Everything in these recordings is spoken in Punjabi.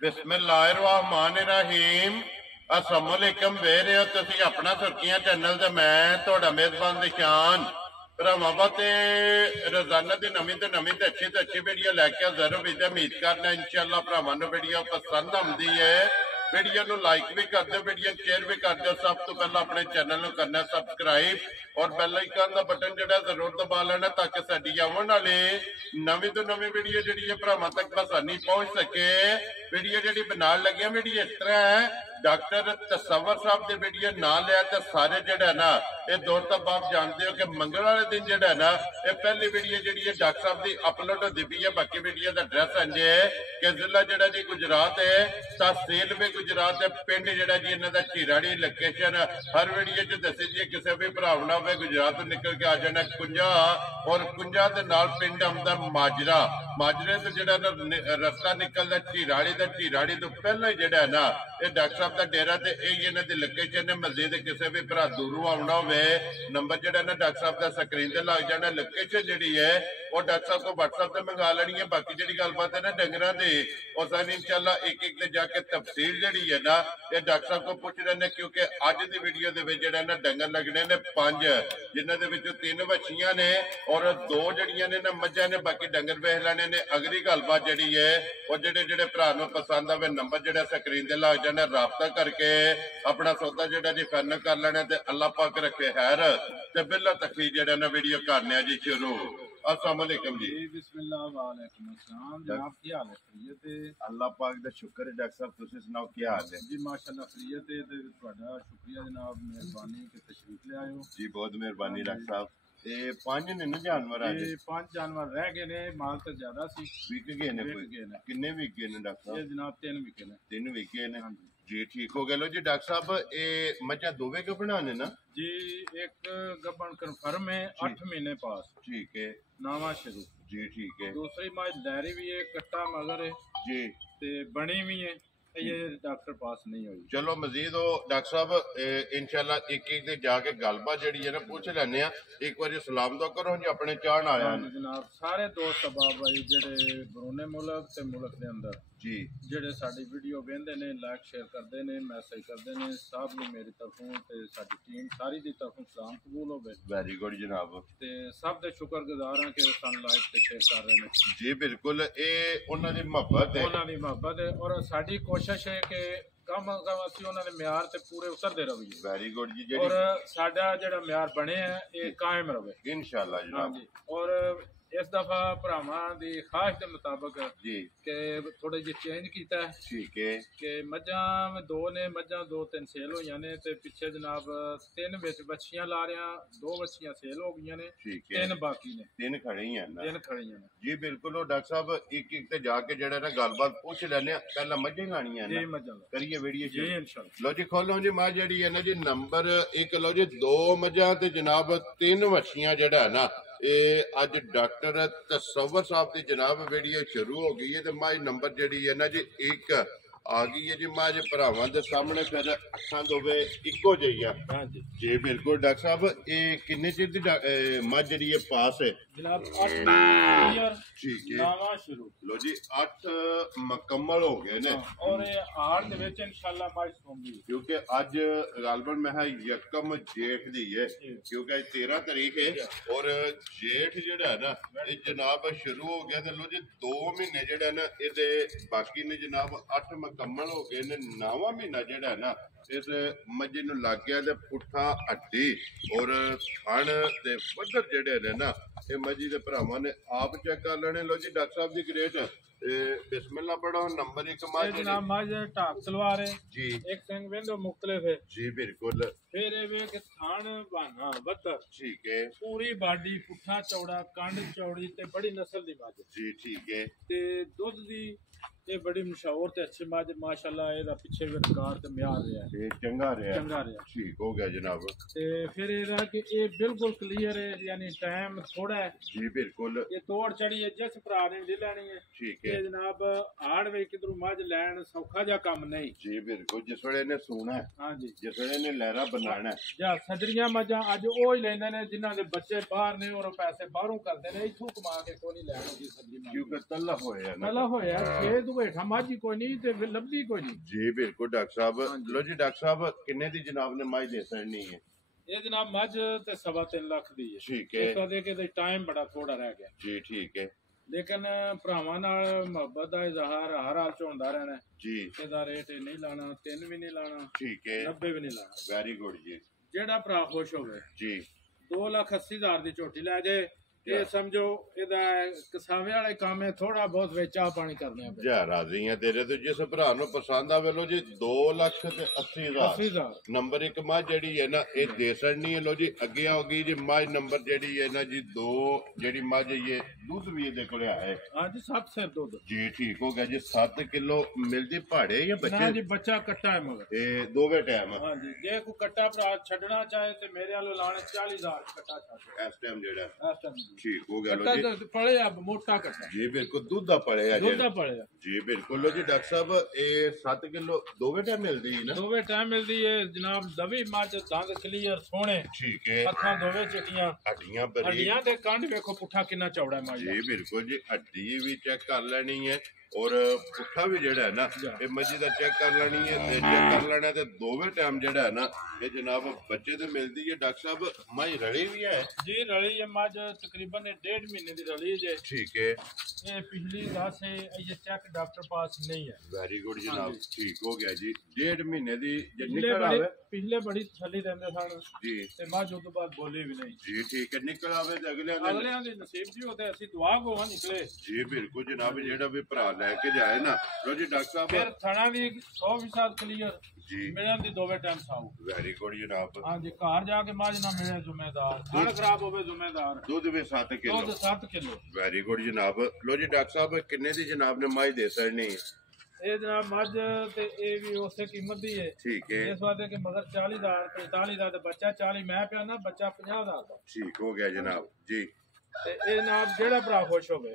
बिस्मिल्लाहिर्रहमानिर्रहीम। अस्सलाम वालेकुम। वे रहे हो तुसी अपना सुर्खियां चैनल ते मैं तुहाडा मेजबान निशान भरावां वास्ते रोजाना की नवीं तो अच्छी वीडियो लैके हाजिर होई ते उम्मीद करना इंशाअल्लाह भरावां नूं वीडियो पसंद आउंदी है। वीडियो नूं लाइक भी कर दो, वीडियो शेयर भी कर दो। सब तो पहला अपने चैनल नूं करना सबसक्राइब और बैल आइकन का बटन जिहड़ा जरूर दबा लेना ताकि साडी आउण वाली नवीं तो नवीं वीडियो जिहड़ी है भरावां तक आसानी पहुंच सके। वीडियो जिहड़ी बनाउण लगे वीडियो इस तरह है, डॉक्टर तसव्वुर साहब की वीडियो ना लिया तो सारे जिहड़ा ना ये दौर तब आप जानते हो कि मंगल वाले दिन जिहड़ा ना ये पहली वीडियो जिहड़ी है डॉक्टर साहब की अपलोड होती पई है। बाकी वीडियो का एड्रैस इंज है कि जिला जिहड़ा जी गुजरात है, तहसील भी गुजरात है, पिंड जिहड़ा जी इन्हां दा चीराड़ी लोकेशन हर वीडियो च दसी जी। किसी भी भराव ना होवे गुजरात निकल के आ जाना कुंजा और कुंजा दे नाल पिंड आउंदा माजरा। माजरे तो जिहड़ा ना रस्ता निकलदा चीराड़ी दा, चीराड़ी तो पहला ही जिहड़ा है ना ये डॉक्टर साहब का डेरा ते यही इन्हां दी लोकेशन है। मजीद किसी भी भरा दूरों आउणा होवे नंबर जिहड़ा ना डॉक्टर साहब का स्क्रीन ते लग जाना। लोकेशन जिहड़ी है वो डॉक्टर साहब को व्हाट्सएप ते मंगा लेनी है। बाकी जिहड़ी गलबात है ना डंगरां दी और सारी इंशाअल्लाह एक एक ते जाके तफसील जिहड़ी है ना ये डॉक्टर साहब को पूछ रहे ने, क्योंकि अज दी वीडियो दे विच जिहड़ा ना डंगर लगने ने 5, जिन्हां दे विचों 3 बच्चियां ने और 2 जिहड़ियां ने ना मज्झां ने। बाकी डंगर वेख लेने ने। अगली गलबात जिहड़ी है और जिहड़े जिहड़े भरा नूं पसंद आवे नंबर जिहड़ा स्क्रीन ते लग जाना, राबता करके अपना सौदा जिहड़ा जी फाइनल कर लेना ते अल्लाह पाक रखे खैर ते बिल्ला तकफीर जिहड़ा ना वीडियो करने जी शुरू। अस्सलाम वालेकुम जी। बिस्मिल्लाह वालेकुम अस्सलाम। जनाब की हाल है? खैरियत है? अल्लाह पाक दा शुक्र है। डॉक्टर साहब तुसीं सुनाओ की हाल है? जी माशाअल्लाह खैरियत है ते तुहाडा शुक्रिया जनाब, मेहरबानी कि तशरीफ ले आए हो जी। बहुत मेहरबानी डॉक्टर साहब। ते 5 ने ना जानवर आज? ये 5 जानवर रह गए ने, माल तो ज्यादा सी। विक गए ने? विक गए ने। किन्ने विक गए ने डॉक्टर साहब? ये जनाब 3 विके ने। 3 विक गए ने। हाँ जी जी ठीक हो गया। लो जी डॉक्टर साहब ये मज्झां दोवे के बनाने ना? जी एक गबन कन्फर्म है 8 महीने पास, ठीक है नावा शुरू। जी ठीक है दूसरी माँ लहरी भी है, कट्टा मगर है जी। ते बनी भी है। ये डॉक्टर पास नहीं हुई। चलो मजीद हो डॉक्टर साहब इंशाल्लाह एक एक दे जाके गलबात जिहड़ी है ना पूछ लैने आ। एक बार सलाम तो करो जी अपने चाहन आया हाँ जी जनाब, सारे दोस्त अहबाब भाई जेडे बरूने मुल्क ते मुल्क दे अंदर जी जेडे साडी वीडियो वेंदे ने, लाइक शेयर करते ने, मैसेज करते ने, सब नूं मेरी तरफों ते साडी टीम सारी दी तरफों सलाम कबूल होवे। वेरी गुड जनाब। ते सब दे शुक्रगुजार हां कि सन लाइक ते शेयर कर रहे ने। जी बिल्कुल ये उन्हां दी मोहब्बत है, उन्हां दी मोहब्बत है और साडी कोशिश है कि कम अज कम असीं उन्हां दे म्यार ते पूरे उतरदे रहिए। वेरी गुड जी। और जेहड़ी साडा जेड़ा म्यार बने है ये कायम रहे इंशाल्लाह हाँ जनाब। जी। और इस दफा भरावां दी ख्वाहिश के मुताबिक जी कि थोड़े जे चेंज किया है ठीक है कि मज्झां 2 ने, मज्झां 2-3 सेल होई ने ते पिछे जनाब 3 विच बच्चियां ला रहे हैं, 2 बच्चियां सेल हो गई ने, ठीक है 3 बाकी ने, 3 खड़े ही हैं ना? 3 खड़ियां ने जी बिल्कुल। और डॉक्टर साहब एक एक ते जाके जड़ा ना गलबात पूछ लेने। पहला मज्झे गानी है जी ना, मज्झां करिए वीडियो जी जी। इंशाल्लाह। लो जी खोलो जी मां जड़ी है ना जी नंबर 1। लो जी 2 मज्झां ते जनाब 3 वछियां जड़ा है ना ये अज डॉक्टर तसव्वुर साहब की जनाब वीडियो शुरू हो गई है। तो मां नंबर जड़ी है ना जी 1 आ गई है जी। मां जी भरावां दे सामने फिर अखां दोवे इको जइया। हाँ जी जी बिल्कुल। डॉक्टर साहब ये किन्ने चिर दी मां जड़ी है पास है? जनाब 8 क्लियर ठीक है। नावा शुरू। लो जी 8 मुकम्मल हो गए ने। और ये हाड़ दे विच इंशाल्लाह माई सोंगी, क्योंकि अज गालबन में है यकम जेठ दी है, क्योंकि आज 13 तारीख है और जेठ जेड़ा है ना ये जनाब शुरू हो गया। तो लो जी 2 महीने जेड़ा ना ये बाकी ने जनाब 8 मुकम्मल हो गए ने। 9वां महीना जेड़ा है ना इस मज्झे नूं लग गया ते पुट्ठा हड्डी और थण ते पद्धर जेड़े ने ना ये मज्झी दे भरावां ने आप चेक कर लेने। लो जी डॉक्टर साहब दी ग्रेट बिस्मिल्लाह पढ़ो। नंबर 1 मां जनाब माज ढाक तलवार है जी। एक संग वेंदो मुख्तलिफ है। जी बिल्कुल फिर ये वे कि थान बहाना बत्तर ठीक है पूरी बाडी पुट्ठा चौड़ा, कंड चौड़ी ते बड़ी नस्ल दी मज जी ठीक है ते दुध दी ये बड़ी मशहूर ते अच्छी मज माशाल्लाह। एदा पिछे विकार ते म्यार रहा है, ये चंगा चंगा रहा ठीक हो गया जनाब। ते फिर एदा कि ये बिल्कुल क्लियर है, यानी टाइम थोड़ा है। जी बिल्कुल ये तोड़ चढ़ी है जिस भरा ने ले लेनी है ठीक ते है जनाब हाड़ वे किधरों मज लैन सौखा जा काम नहीं। जी बिल्कुल। जिस वेले ने सोना है, हाँ जी जिस वेले ने लहरा बनाना है। ਜਾਂ ਸਜਰੀਆਂ ਮੱਝਾਂ ਅੱਜ ਉਹ ਹੀ ਲੈਂਦੇ ਨੇ ਜਿਨ੍ਹਾਂ ਦੇ ਬੱਚੇ ਬਾਹਰ ਨੇ ਔਰ ਪੈਸੇ ਬਾਹਰੋਂ ਕਰਦੇ ਨੇ, ਇੱਥੋਂ ਕਮਾ ਕੇ ਕੋਈ ਨਹੀਂ ਲੈਣ ਦੀ ਸਜਰੀ ਮੱਝ। क्योंकि तल्ला होया ना ਪਹਿਲਾਂ ਹੋਇਆ 6 ਦੂਏ ਹੇਠਾਂ ਮਾਝੀ ਕੋਈ ਨਹੀਂ ਤੇ ਲੱਭਦੀ ਕੋਈ ਨਹੀਂ ਜੀ ਬਿਲਕੁਲ ਡਾਕਟਰ ਸਾਹਿਬ ਲੋ ਜੀ ਡਾਕਟਰ ਸਾਹਿਬ ਕਿੰਨੇ ਦੀ ਜਨਾਬ ਨੇ ਮਾਝ ਦੇ ਸੜਨੀ ਹੈ ਇਹ ਜਨਾਬ ਮੱਝ ਤੇ 3.5 ਲੱਖ ਦੀ ਹੈ ਠੀਕ ਹੈ ਇਸ ਵਾਦੇ ਕਿ ਟਾਈਮ ਬੜਾ ਥੋੜਾ ਰਹਿ ਗਿਆ ਜੀ ਠੀਕ ਹੈ ਲੇਕਿਨ ਭਰਾਵਾਂ ਨਾਲ ਮੁਹੱਬਤ ਦਾ ਇਜ਼ਹਾਰ ਹਰ ਹਾਲ ਚ ਹੁੰਦਾ ਰਹਿਣਾ ਜੀ ਇਹਦਾ ਰੇਟ ਨਹੀਂ ਲਾਣਾ 3 ਵੀ ਨਹੀਂ ਲਾਣਾ ਠੀਕ ਹੈ 90 ਵੀ ਨਹੀਂ ਲਾਣਾ ਵੈਰੀ ਗੁੱਡ ਜੀ ਜਿਹੜਾ ਭਰਾ ਖੁਸ਼ ਹੋਵੇ ਜੀ 2,80,000 ਦੀ ਝੋਟੀ ਲੈ ਜੇ ਇਹ ਸਮਝੋ ਇਹਦਾ ਕਸਾਵੇ ਵਾਲੇ ਕੰਮ ਹੈ ਥੋੜਾ ਬਹੁਤ ਵੇਚਾ ਪਾਣੀ ਕਰਨੇ ਆ ਜਾ ਰਾਜ਼ੀ ਆ ਤੇਰੇ ਤੋਂ ਜਿਸ ਭਰਾ ਨੂੰ ਪਸੰਦ ਆਵੇ ਲੋ ਜੀ 2,80,000 ਨੰਬਰ 1 ਮੱਝ ਜਿਹੜੀ ਹੈ ਨਾ ਇਹ ਦੇ ਸੜਨੀ ਹੈ ਲੋ ਜੀ ਅੱਗੇ ਆਉਗੀ ਜੀ ਮੱਝ ਨੰਬਰ ਜਿਹੜੀ ਹੈ ਨਾ ਜੀ 2 ਜਿਹੜੀ ਮੱਝ ਇਹ ਦੁੱਧ ਵੀ ਇਹਦੇ ਕੋਲ ਹੈ ਹਾਂਜੀ 7 ਸਿਰ ਦੁੱਧ ਜੀ ਠੀਕ ਹੋ ਗਿਆ ਜੀ 7 ਕਿਲੋ ਮਿਲਦੀ ਪਹਾੜੇ ਜਾਂ ਬੱਚੇ ਨਾ ਜੀ ਬੱਚਾ ਕੱਟਾ ਹੈ ਮਗਰ ਇਹ ਦੋਵੇਂ ਟਾਈਮ ਹਾਂਜੀ ਜੇ ਕੋਈ ਕੱਟਾ ਭਰਾ ਛੱਡਣਾ ਚਾਹੇ ਤੇ ਮੇਰੇ ਵੱਲੋਂ ਲਾਣੇ 40,000 ਕੱਟਾ ਛੱਡ ਇਸ ਟਾਈਮ ਜਿਹੜਾ ਇਸ ਟਾਈਮ ਠੀਕ ਹੋ ਗਿਆ ਲੋ ਜੀ ਪਲੇ ਆ ਮੋਟਾ ਕੱਟਾ ਜੀ ਬਿਲਕੁਲ ਦੁੱਧ ਦਾ ਪੜਿਆ ਜੀ ਦੁੱਧ ਦਾ ਪਲੇ ਜੀ ਬਿਲਕੁਲ ਲੋ ਜੀ ਡਾਕਟਰ ਸਾਹਿਬ ਇਹ 7 ਕਿਲੋ ਦੋਵੇਂ ਟਾਈਮ ਮਿਲਦੀ ਹੈ ਨਾ ਦੋਵੇਂ ਟਾਈਮ ਮਿਲਦੀ ਹੈ ਜਨਾਬ ਦਵੀ ਮੱਝ ਦੰਦ ਕਲੀਅਰ ਸੋਹਣੇ ਠੀਕ ਹੈ ਅੱਖਾਂ ਦੋਵੇਂ ਚਿੱਟੀਆਂ ਹੱਡੀਆਂ ਬਰੀਕ ਹੱਡੀਆਂ ਤੇ ਕੰਡ ਵੇਖੋ ਪੁੱਠਾ ਕਿੰਨਾ ਚੌੜਾ ਹੈ ਮੱਝ ਦਾ ਜੀ ਬਿਲਕੁਲ ਜੀ ਹੱਡੀ ਵੀ ਚੈੱਕ ਕਰ ਲੈਣੀ ਹੈ ਔਰ ਪੁੱਠਾ ਵੀ ਜਿਹੜਾ ਹੈ ਨਾ ਇਹ ਮੱਝੀ ਦਾ ਚੈੱਕ ਕਰ ਲੈਣੀ ਹੈ ਤੇ ਚੈੱਕ ਕਰ ਲੈਣਾ ਤੇ ਦੋਵੇਂ ਟਾਈਮ ਜਿਹੜਾ ਹੈ ਨਾ ਇਹ ਜਨਾਬ ਬੱਚੇ ਤੇ ਮਿਲਦੀ ਹੈ ਡਾਕਟਰ ਸਾਹਿਬ ਮੱਝ ਰਲੀ ਵੀ ਹੈ ਜੀ ਰਲੀ ਹੈ ਮੱਝ ਤਕਰੀਬਨ 1.5 ਮਹੀਨੇ ਦੀ ਰਲੀ ਜੇ ਠੀਕ ਹੈ ਇਹ ਪਿਛਲੀ ਦੱਸ ਹੈ ਇਹ ਚੈੱਕ ਡਾਕਟਰ ਪਾਸ ਨਹੀਂ ਹੈ ਵੈਰੀ ਗੁੱਡ ਜਨਾਬ ਠੀਕ ਹੋ ਗਿਆ ਜੀ 1.5 ਮਹੀਨੇ ਦੀ ਜੇ ਨਿਕਲ ਆਵੇ ਪਿਛਲੇ ਬੜੀ ਥੱਲੀ ਰਹਿੰਦੇ ਸਨ ਜੀ ਤੇ ਮੱਝ ਉਸ ਤੋਂ ਬਾਅਦ ਬੋਲੀ ਵੀ ਨਹੀਂ ਜੀ ਠੀਕ ਹੈ ਨਿਕਲ ਆਵੇ ਤੇ ਅਗਲਿਆਂ ਦੇ ਨਸੀਬ ਜੀ ਉਹਦੇ ਅਸੀਂ ਦੁਆ ਕੋ ਨਿਕਲੇ ਜੀ ਬਿਲਕੁਲ ਜਨਾਬ ਜਿਹੜਾ ਵੀ ਭਰਾ ਲੈ ਕੇ ਜਾਏ ਨਾ ਲੋ ਜੀ ਡਾਕਟਰ ਸਾਹਿਬ ਫਿਰ ਥਣਾ ਵੀ 100% ਕਲੀਅਰ ਜੀ ਮਿਲਣ ਦੀ ਦੋਵੇਂ ਟਾਈਮ ਸਾਊ ਵੈਰੀ ਗੁੱਡ ਜਨਾਬ ਹਾਂਜੀ ਘਰ ਜਾ ਕੇ ਮੱਝ ਨਾ ਮਿਲੇ ਜ਼ਿੰਮੇਦਾਰ ਥਣ ਖਰਾਬ ਹੋਵੇ ਜ਼ਿੰਮੇਦਾਰ ਦੁੱਧ ਵੀ 7 ਕਿਲੋ ਦੁੱਧ 7 ਕਿਲੋ ਵੈਰੀ ਗੁੱਡ ਜਨਾਬ ਲੋ ਜੀ ਡਾਕਟਰ ਸਾਹਿਬ ਕਿੰਨੇ ਦੀ ਜਨਾਬ ਨੇ ਮਾਝ ਦੇ ਸੜਨੀ ਇਹ ਜਨਾਬ ਮੱਝ ਤੇ ਇਹ ਵੀ ਉਸੇ ਕੀਮਤ ਦੀ ਹੈ ਠੀਕ ਹੈ ਇਸ ਵਾਦੇ ਕਿ ਮਗਰ 40,000 45 ਦਾ ਤੇ ਬੱਚਾ 40 ਮੈਂ ਪਿਆ ਨਾ ਬੱਚਾ 50,000 ਦਾ ਠੀਕ ਹੋ ਗਿਆ ਜਨਾਬ ਜੀ ਤੇ ਇਹ ਜਨਾਬ ਜਿਹੜਾ ਭਰਾ ਖੁਸ਼ ਹੋਵੇ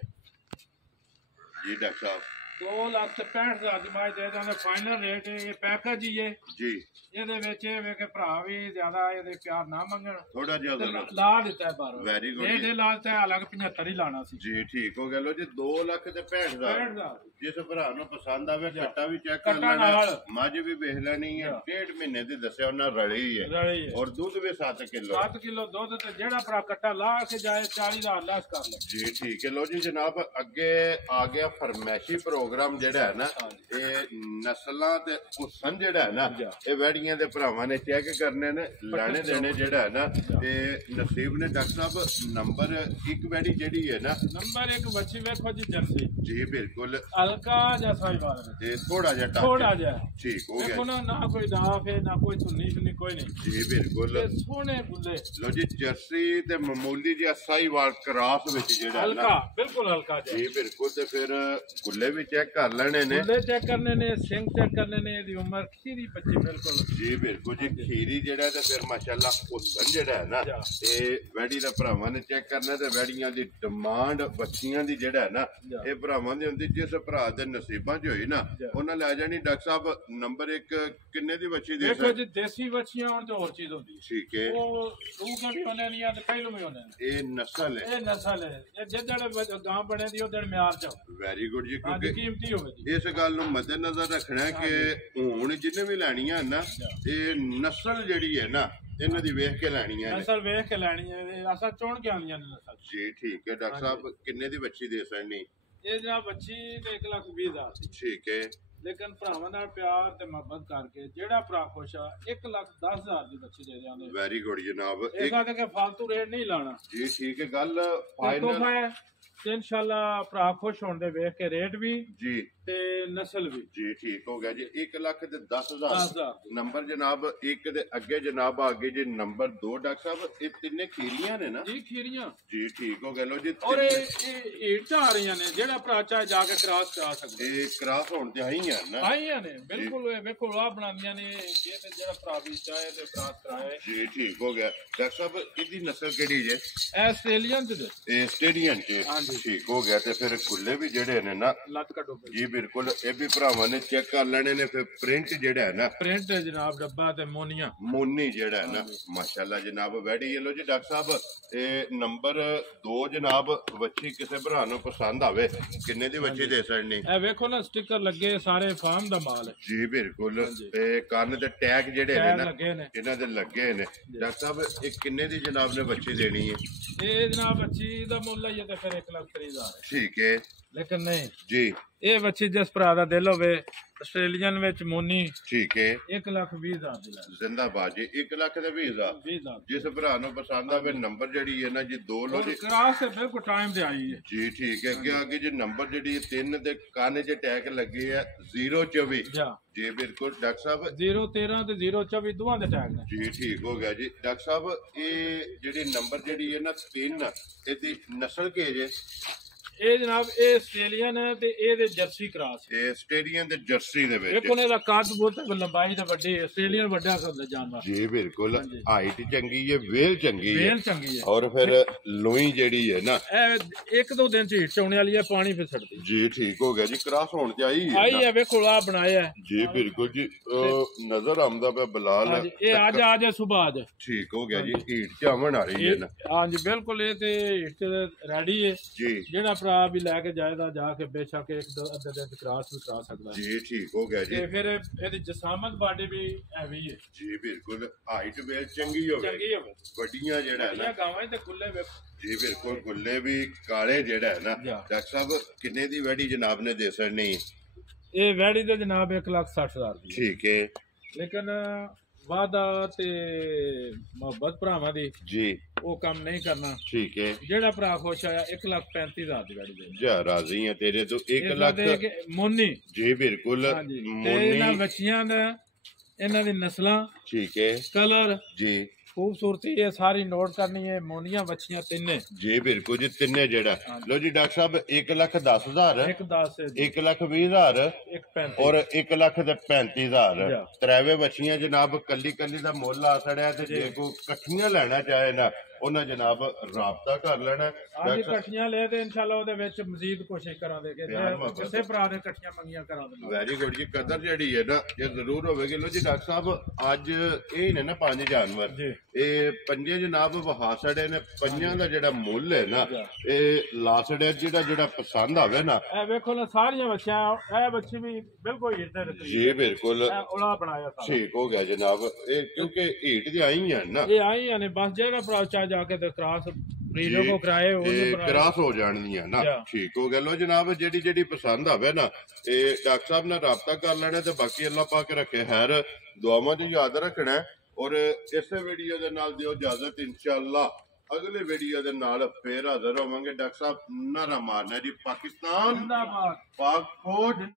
ਜੀ ਡਾਕਟਰ ਸਾਹਿਬ 2,65,000 ਦੀ ਮਾਝ ਦੇ ਦਾਂਗੇ ਫਾਈਨਲ ਰੇਟ ਇਹ ਪੈਕੇਜ ਹੀ ਹੈ ਜੀ ਇਹਦੇ ਵਿੱਚ ਇਹ ਵੇ ਕਿ ਭਰਾ ਵੀ ਜ਼ਿਆਦਾ ਇਹਦੇ ਪਿਆਰ ਨਾ ਮੰਗਣ ਥੋੜਾ ਜਿਹਾ ਲਾ ਦਿੱਤਾ ਹੈ ਬਾਹਰੋਂ ਵੈਰੀ ਗੁੱਡ ਇਹ ਲਾ ਦਿੱਤਾ ਹੈ ਅਲੱਗ 75 ਹੀ ਲਾਣਾ ਸੀ ਜੀ ਠੀਕ ਹੋ ਗਿਆ ਲੋ ਜੀ 2,65,000 ਜਿਸ ਭਰਾ ਨੂੰ ਪਸੰਦ ਆਵੇ ਕੱਟਾ ਵੀ ਚੈੱਕ ਕਰ ਕੱਟਾ ਲੈਣਾ ਨਾਲ। ਮੱਝ ਵੀ ਵੇਖ ਲੈਣੀ ਹੈ 1.5 ਮਹੀਨੇ ਦੀ ਦੱਸਿਆ ਉਹਨਾਂ ਰਲੀ ਹੈ ਰਲੀ ਹੈ ਔਰ ਦੁੱਧ ਵੀ 7 ਕਿਲੋ 7 ਕਿਲੋ ਦੁੱਧ ਤੇ ਜਿਹੜਾ ਭਰਾ ਕੱਟਾ ਲਾ ਕੇ ਜਾਏ 40,000 ਲਾਸ ਕਰ ਲੈ ਜੀ ਠੀਕ ਹੈ ਲੋ ਜੀ ਜਨਾਬ ਅੱਗੇ ਆ ਗਿਆ ਫਰਮੈਸ਼ੀ ਪ੍ਰੋਗਰਾਮ ਜਿਹੜਾ ਹੈ ਨਾ ਇਹ ਨਸਲਾਂ ਤੇ ਹੁਸਨ ਜਿਹੜਾ ਹੈ ਨਾ ਇਹ ਵੈੜੀਆਂ ਦੇ ਭਰਾਵਾਂ ਨੇ ਚੈੱਕ ਕਰਨੇ ਨੇ ਲੈਣੇ ਦੇਣੇ ਜਿਹੜਾ ਹੈ ਨਾ ਤੇ ਨਸੀਬ ਨੇ ਡਾਕਟਰ ਸਾਹਿਬ ਨੰਬਰ 1 ਵੈੜੀ ਜਿਹੜੀ ਹੈ ਨਾ ਨੰਬਰ 1 ਬੱਚੀ ਵੇਖੋ ਜੀ ਜਰਸੀ ਜੀ ਬਿਲਕੁਲ ਹਲਕਾ ਜਿਹਾ ਸਾਈਵਾਲ ਤੇ ਥੋੜਾ ਜਿਹਾ ਟੱਚ ਥੋੜਾ ਜਿਹਾ ਠੀਕ ਹੋ ਦੇਖੋ ਗਿਆ ਨਾ ਕੋਈ ਦਾਫ ਹੈ ਨਾ ਕੋਈ ਧੁੰਨੀ ਸ਼ੁਨੀ ਕੋਈ ਨਹੀਂ ਜੀ ਬਿਲਕੁਲ ਤੇ ਸੋਹਣੇ ਬੁੱਲੇ ਲੋ ਜੀ ਜਰਸੀ ਤੇ ਮਾਮੂਲੀ ਜਿਹਾ ਸਾਈਵਾਲ ਕਰਾਸ ਵਿੱਚ ਜਿਹੜਾ ਹੈ ਹਲਕਾ ਨਾ ਬਿਲਕੁਲ ਹਲਕਾ ਜਿਹਾ ਜੀ ਬਿਲਕੁਲ ਤੇ ਫਿਰ ਗੁੱਲੇ ਵੀ ਚੈੱਕ ਕਰ ਲੈਣੇ ਨੇ ਬੁੱਲੇ ਚੈੱਕ ਕਰਨੇ ਨੇ ਸਿੰਘ ਚੈੱਕ ਕਰਨੇ ਨੇ ਇਹਦੀ ਉਮਰ ਖੀਰੀ ਬੱਚੀ ਬਿਲਕੁਲ ਜੀ ਬਿਲਕੁਲ ਜੀ ਖੀਰੀ ਜਿਹੜਾ ਤੇ ਫਿਰ ਮਾਸ਼ਾਅੱਲਾ ਹੁਸਨ ਜਿਹੜਾ ਹੈ ਨਾ ਇਹ ਵੈੜੀ ਦਾ ਭਰਾਵਾਂ ਨੇ ਚੈੱਕ ਕਰਨਾ ਤੇ ਵੈੜੀਆਂ ਦੀ ਡਿਮਾਂਡ ਬੱਚੀਆਂ ਦੀ ਜਿਹੜਾ ਹੈ ਨਾ ਇਹ ਭਰਾਵਾਂ ਦੀ ਹੁੰਦੀ ਜਿਸ ਭਰਾ ਦੇ ਨਸੀਬਾਂ 'ਚ ਹੋਈ ਨਾ ਉਹਨਾਂ ਲੈ ਜਾਣੀ ਡਾਕਟਰ ਸਾਹਿਬ ਨੰਬਰ 1 ਕਿੰਨੇ ਦੀ ਬੱਚੀ ਦੇ ਦੇਖੋ ਜੀ ਦੇਸੀ ਬੱਚੀਆਂ ਹੁਣ ਤੇ ਹੋਰ ਚੀਜ਼ ਹੁੰਦੀ ਹੈ ਠੀਕ ਹੈ ਉਹ ਰੂਹ ਵੀ ਹੋਣੇ ਨਹੀਂ ਆ ਤੇ ਪਹਿਲੋਂ ਵੀ ਹੋਣੇ ਨੇ ਇਹ ਨਸਲ ਹੈ ਇਹ ਨਸਲ ਹੈ ਇਹ ਜਿੱਦੜ ਗਾਂ ਬਣੇ ਦੀ ਉਹਦੜ ਮਿਆਰ ਚ ਵੈਰੀ ਗੁੱਡ ਜੀ ਹਾਂ ਕਿਉਂਕਿ ਕੀਮਤੀ ਹੋਵੇ ਜੀ ਇਸ ਗੱਲ ਨੂੰ ਮੱਦੇਨਜ਼ਰ ਰੱਖਣਾ ਹੈ ਕਿ ਹੁਣ ਜਿਹਨੇ ਵੀ ਲੈਣੀਆਂ ਨਾ ਇਹ ਨਸਲ ਜਿਹੜੀ ਹੈ ਨਾ ਇਹਨਾਂ ਦੀ ਵੇਖ ਕੇ ਲੈਣੀਆਂ ਨੇ ਨਸਲ ਵੇਖ ਕੇ ਲੈਣੀ ਹੈ ਅਸਾਂ ਚੁਣ ਕੇ ਆਉਂਦੀਆਂ ਨੇ ਨਸਲ ਜੀ ਠੀਕ ਹੈ ਡਾਕਟਰ ਸਾਹਿਬ ਕਿੰਨੇ ਦੀ ਬੱਚੀ ਦੇ ਸੜਨੀ ਇਹ ਜਨਾਬ ਬੱਚੀ ਤੇ 1,20,000 ਦੀ ਠੀਕ ਹੈ ਲੇਕਿਨ ਭਰਾਵਾਂ ਨਾਲ ਪਿਆਰ ਤੇ ਮੁਹੱਬਤ ਕਰਕੇ ਜਿਹੜਾ ਭਰਾ ਖੁਸ਼ ਆ 1,10,000 ਦੀ ਬੱਚੀ ਦੇ ਦਿਆਂਗੇ ਵੈਰੀ ਗੁੱਡ ਜਨਾਬ ਇਹ ਕਹਿੰਦੇ ਕਿ ਫालतू ਰੇਟ ਨਹੀਂ ਲਾਣਾ ਜੀ ਠੀਕ ਹੈ ਗੱਲ ਫਾਈਨਲ ਫਾਈਨਲ ਤੇ ਇਨਸ਼ਾਅੱਲਾ ਭਰਾ ਖੁਸ਼ ਹੋਣ ਦੇ ਵੇਖ ਕੇ ਰੇਟ ਵੀ ਜੀ ਤੇ ਨਸਲ ਵੀ ਜੀ ਠੀਕ ਹੋ ਗਿਆ ਜੀ 1,10,000 10,000 ਨੰਬਰ ਜਨਾਬ 1 ਦੇ ਅੱਗੇ ਜਨਾਬ ਆ ਗਏ ਜੀ ਨੰਬਰ 2 ਡਾਕਟਰ ਸਾਹਿਬ ਇਹ ਤਿੰਨੇ ਖੀਰੀਆਂ ਨੇ ਨਾ ਜੀ ਖੀਰੀਆਂ ਜੀ ਠੀਕ ਹੋ ਗਿਆ ਲੋ ਜੀ ਔਰ ਇਹ ਏਟਾਂ ਆ ਰਹੀਆਂ ਨੇ ਜਿਹੜਾ ਭਰਾ ਚਾਹੇ ਜਾ ਕੇ ਕ੍ਰਾਸ ਕਰਾ ਸਕਦਾ ਇਹ ਕ੍ਰਾਸ ਹੋਣ ਤੇ ਆਈਆਂ ਨਾ ਆਈਆਂ ਨੇ ਬਿਲਕੁਲ ਇਹ ਵੇਖੋ ਆ ਬਣਾਉਂਦੀਆਂ ਨੇ ਇਹ ਤੇ ਜਿਹੜਾ ਭਰਾ ਵੀ ਚਾਹੇ ਤੇ ਕ੍ਰਾਸ ਕਰਾਏ ਜੀ ਠੀਕ ਹੋ ਗਿਆ ਡਾਕਟਰ ਸਾਹਿਬ ਇਹਦੀ ਨਸਲ ਕਿਹੜੀ ਜੇ ਆਸਟ੍ਰੇਲੀਅਨ ਤੇ ਇਹ ਸਟੇਡੀਅਮ ਚ ਹਾਂਜੀ ठीक हो गया ते फिर गुल्ले भी जेड़े ने ना ਲੱਤ ਕੱਢੋ जी बिल्कुल ये भी भरावां ने चेक कर लेने ने फिर प्रिंट जेड़ा है ना ਪ੍ਰਿੰਟ ਜਨਾਬ ਡੱਬਾ ਤੇ ਮੋਨੀਆਂ मोनी जेड़ा है ना माशाल्लाह जनाब वैडी ये लो जी डॉक्टर साहब ये नंबर 2 जनाब बच्ची किसे भरा नु पसंद आवे किन्ने दी बच्ची दे सकनी ਇਹ ਵੇਖੋ ਨਾ ਸਟicker ਲੱਗੇ ਸਾਰੇ ਫਾਰਮ ਦਾ ਮਾਲ ਹੈ जी बिल्कुल ते ਕੰਨ ਤੇ ਟੈਗ ਜਿਹੜੇ ਨੇ ਨਾ ਲੱਗੇ ਨੇ ਇਹਨਾਂ ਦੇ ਲੱਗੇ ਨੇ ਡਾਕਟਰ ਸਾਹਿਬ ਇਹ ਕਿੰਨੇ ਦੀ ਜਨਾਬ ਨੇ ਬੱਚੀ ਦੇਣੀ ਹੈ ਇਹ ਜਨਾਬ ਬੱਚੀ ਦਾ ਮੁੱਲ ਹੈ ਤੇ ਫਿਰ 1,30,000 ਠੀਕ ਹੈ ਲੇਕਿਨ ਨਹੀਂ ਜੀ ਇਹ ਬੱਚੀ ਜਿਸ ਭਰਾ ਦਾ ਦਿਲ ਹੋਵੇ ਆਸਟ੍ਰੇਲੀਅਨ ਵਿੱਚ ਮੋਨੀ ਠੀਕ ਹੈ 1,20,000 ਦੀ ਲੈ ਜ਼ਿੰਦਾਬਾਦ ਜੀ 1,20,000 20,000 ਜਿਸ ਭਰਾ ਨੂੰ ਪਸੰਦ ਆਵੇ ਨੰਬਰ ਜਿਹੜੀ ਹੈ ਨਾ ਜੀ 2 ਲੋ ਜੀ ਕਰਾਸ ਤੇ ਬਿਲਕੁਲ ਟਾਈਮ ਤੇ ਆਈ ਹੈ ਜੀ ਠੀਕ ਹੈ ਅੱਗੇ ਜੀ ਨੰਬਰ ਜਿਹੜੀ 3 ਦੇ ਕੰਨ 'ਚ ਟੈਗ ਲੱਗੇ ਆ 024 ਜਾ ਜੀ ਬਿਲਕੁਲ ਡਾਕਟਰ ਸਾਹਿਬ 013 ਤੇ 024 ਦੋਵਾਂ ਦੇ ਟੈਗ ਨੇ ਜੀ ਠੀਕ ਹੋ ਗਿਆ ਜੀ ਡਾਕਟਰ ਸਾਹਿਬ ਇਹ ਜਿਹੜੀ ਨੰਬਰ ਜਿਹੜੀ ਹੈ ਨਾ 3 ਇਹਦੀ ਨਸਲ ਕੀ ਜੇ ਇਹ ਜਨਾਬ ਇਹ ਆਸਟ੍ਰੇਲੀਅਨ ਹੈ ਤੇ ਇਹਦੇ ਜਰਸੀ ਕਰਾਸ ਇਹ ਆਸਟ੍ਰੇਲੀਅਨ ਦੇ ਜਰਸੀ ਦੇ ਵਿੱਚ ਵੇਖੋ ਇਹਦਾ ਕੱਦ ਬਹੁਤ ਲੰਬਾਈ ਤੇ ਵੱਡੀ ਆਸਟ੍ਰੇਲੀਅਨ ਵੱਡਾ ਹੁੰਦਾ ਜਾਨਵਰ ਜੀ ਬਿਲਕੁਲ ਹਾਈਟ ਚੰਗੀ ਹੈ ਵੇਲ ਚੰਗੀ ਹੈ ਵੇਲ ਚੰਗੀ ਹੈ ਔਰ ਫਿਰ ਲੋਈ ਜਿਹੜੀ ਹੈ ਨਾ ਇਹ ਇੱਕ ਦੋ ਦਿਨ ਚ ਹੀਟ ਚੋਣੇ ਵਾਲੀ ਹੈ ਪਾਣੀ ਫਿਰ ਛੱਡਦੀ ਜੀ ਠੀਕ ਹੋ ਗਿਆ ਜੀ ਕ੍ਰਾਸ ਹੋਣ ਤੇ ਆਈ ਆਈ ਹੈ ਵੇਖੋ ਆ ਬਣਾਇਆ ਹੈ ਜੀ ਬਿਲਕੁਲ ਜੀ ਨਜ਼ਰ ਆਉਂਦਾ ਪਿਆ ਬਲਾਲ ਹਾਂਜੀ ਇਹ ਅੱਜ ਆ ਜਾ ਸਵੇਰ ਅੱਜ ਠੀਕ ਹੋ ਗਿਆ ਜੀ ਹੀਟ ਚ ਆਵਣ ਆ ਰਹੀ ਹੈ ਨਾ ਹਾਂਜੀ ਬਿਲਕੁਲ ਇਹ ਤੇ ਹੀਟ ਰੈਡੀ ਹੈ ਜੀ ਜਿਹੜਾ ਭਰਾ ਵੀ ਲੈ ਕੇ ਜਾਏਗਾ ਜਾ ਕੇ ਬੇਸ਼ੱਕ ਇੱਕ ਦੋ ਅੱਧੇ ਦਿਨ ਕ੍ਰਾਸ ਵੀ ਕਰਾ ਸਕਦਾ ਜੀ ਠੀਕ ਹੋ ਗਿਆ ਜੀ ਤੇ ਫਿਰ ਇਹਦੀ ਜਸਾਮਤ ਬਾਡੀ ਵੀ ਹੈਵੀ ਹੈ ਜੀ ਬਿਲਕੁਲ ਹਾਈਟ ਵੇਲ ਚੰਗੀ ਹੋਵੇ ਚੰਗੀ ਹੋਵੇ ਵੱਡੀਆਂ ਜਿਹੜਾ ਹੈ ਨਾ ਇਹ ਗਾਵਾਂ ਤੇ ਖੁੱਲੇ ਵੇਖੋ ਜੀ ਬਿਲਕੁਲ ਗੁੱਲੇ ਵੀ ਕਾਲੇ ਜਿਹੜਾ ਹੈ ਨਾ ਡਾਕਟਰ ਸਾਹਿਬ ਕਿੰਨੇ ਦੀ ਵੈਡੀ ਜਨਾਬ ਨੇ ਦੇ ਸਕਣੀ ਇਹ ਵੈੜੀ ਦੇ ਜਨਾਬ 1,60,000 ਦੀ ਠੀਕ ਹੈ ਲੇਕਿਨ ਵਾਦਾ ਤੇ ਮੁਹੱਬਤ ਭਰਾਵਾਂ ਦੀ ਜੀ ਉਹ ਕੰਮ ਨਹੀਂ ਕਰਨਾ ਠੀਕ ਹੈ ਜਿਹੜਾ ਭਰਾ ਖੁਸ਼ ਆਇਆ 1,35,000 ਦੀ ਵੈੜੀ ਦੇ ਜਾ ਰਾਜ਼ੀ ਆ ਤੇਰੇ ਤੋਂ 1 ਲੱਖ ਮੋਨੀ ਜੀ ਬਿਲਕੁਲ ਤੇ ਇਹਨਾਂ ਬੱਚੀਆਂ ਦਾ ਇਹਨਾਂ ਦੀ ਨਸਲਾਂ ਠੀਕ ਹੈ ਕਲਰ ਜੀ खूबसूरती ये सारी नोट करनी है मोनिया बच्चियां तिन्ने जी बिल्कुल जी तिन्ने जेड़ा लो जी डॉक्टर साहब 1,10,000 1,20,000 और 1,35,000 त्रेवे बच्चियां जनाब कली कली दा मुल आ सड़िया ते जे कोई कट्ठियां लेना चाहे ना ਉਹਨਾਂ ਜਨਾਬ ਰਾਬਤਾ ਕਰ ਲੈਣਾ ਅੱਜ ਇਕੱਠੀਆਂ ਲੈ ਤੇ ਇਨਸ਼ਾਅੱਲਾ ਉਹਦੇ ਵਿੱਚ ਮਜ਼ੀਦ ਕੋਸ਼ਿਸ਼ ਕਰਾਂਗੇ ਕਿ ਕਿਸੇ ਭਰਾ ਦੇ ਇਕੱਠੀਆਂ ਮੰਗੀਆਂ ਕਰਾਂਗੇ ਵੈਰੀ ਗੁੱਡ ਜੀ ਕਦਰ ਜਿਹੜੀ ਹੈ ਨਾ ਇਹ ਜ਼ਰੂਰ ਹੋਵੇਗੀ ਲੋ ਜੀ ਡਾਕਟਰ ਸਾਹਿਬ ਅੱਜ ਇਹ ਨੇ ਨਾ 5 ਜਾਨਵਰ ਇਹ ਪੰਜੇ ਜਨਾਬ ਵਹਾ ਸੜੇ ਨੇ ਪੰਜਾਂ ਦਾ ਜਿਹੜਾ ਮੁੱਲ ਹੈ ਨਾ ਇਹ ਲਾਸੜੇ ਜਿਹੜਾ ਪਸੰਦ ਆਵੇ ਨਾ ਇਹ ਵੇਖੋ ਨਾ ਸਾਰੀਆਂ ਬੱਚੀਆਂ ਇਹ ਬੱਚੀ ਵੀ ਬਿਲਕੁਲ ਹੀਟ ਦੇ ਤਕਰੀਬ ਜੀ ਬਿਲਕੁਲ ਉਲਾ ਬਣਾਇਆ ਸਾਰਾ ਠੀਕ ਹੋ ਗਿਆ ਜਨਾਬ ਇਹ ਕਿਉਂਕਿ ਹੀਟ ਦੀ ਆਈ ਹੈ ਨਾ ਇਹ ਆਈ ਨੇ ਬਸ ਜਿਹੜਾ ਭਰਾ जाके तो क्रॉस ब्रीडर को कराए क्रॉस हो जानियां ना ठीक हो गया लो जनाब जेडी पसंद आवे ना ते डॉक्टर साहब ने राबता कर लेना ते बाकी अल्लाह पाक रखे खैर दुआवां च याद रखना और इस वीडियो दे नाल दियो इजाजत इंशाअल्लाह अगले वीडियो दे नाल फिर हाजिर होवांगे डॉक्टर साहब नारा मारना जी पाकिस्तान जिंदाबाद पाक फौज